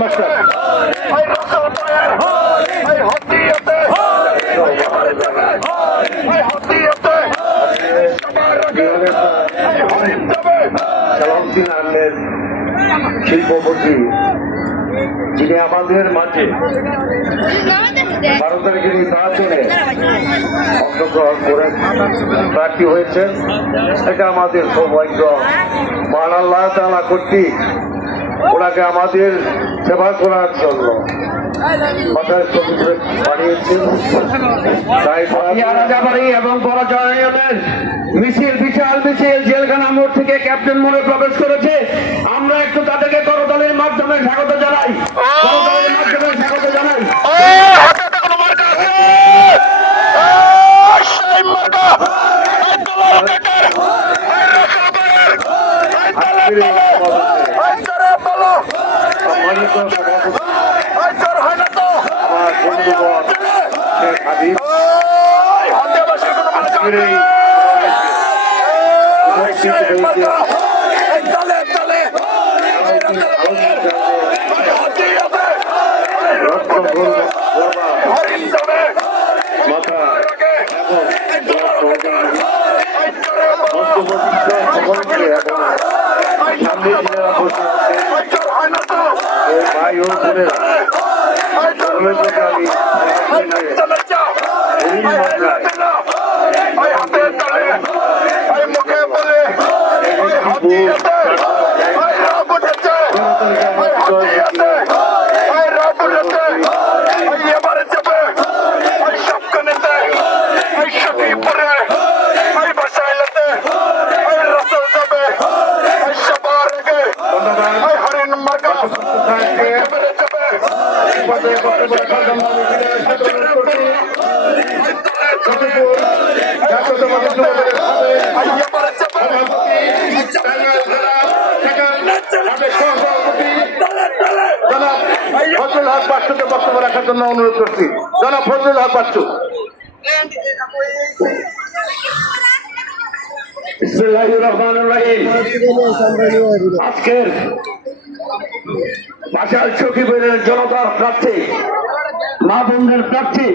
Master Salauddin Ahmed শিল্পপতি, যিনি আমাদের মাঝে 12 তারিখের নির্বাচনে অংশগ্রহণ করে প্রার্থী হয়েছেন। এটা আমাদের সৌভাগ্য। মহান আল্লাহ তাআলা কর্তৃক ওনাকে আমাদের সেবা করার জন্য এবং পরাজয়ের মিছিল, বিশাল মিছিল জেলখানা মোড় থেকে ক্যাপ্টেন মোড়ে প্রবেশ করেছে। আমরা একটু তাদেরকে করতালির মাধ্যমে স্বাগত জানাই, করতালির মাধ্যমে স্বাগত জানাই। ফজলুল হক বাচ্চুকে বক্তব্য রাখার জন্য অনুরোধ করছি। জনাব ফজলুল হক বাচ্চু। বিসমিল্লাহির রহমানির রহিম। আজকের বাসার সখীপুরের জনতার প্রার্থী, মা বোনদের প্রার্থী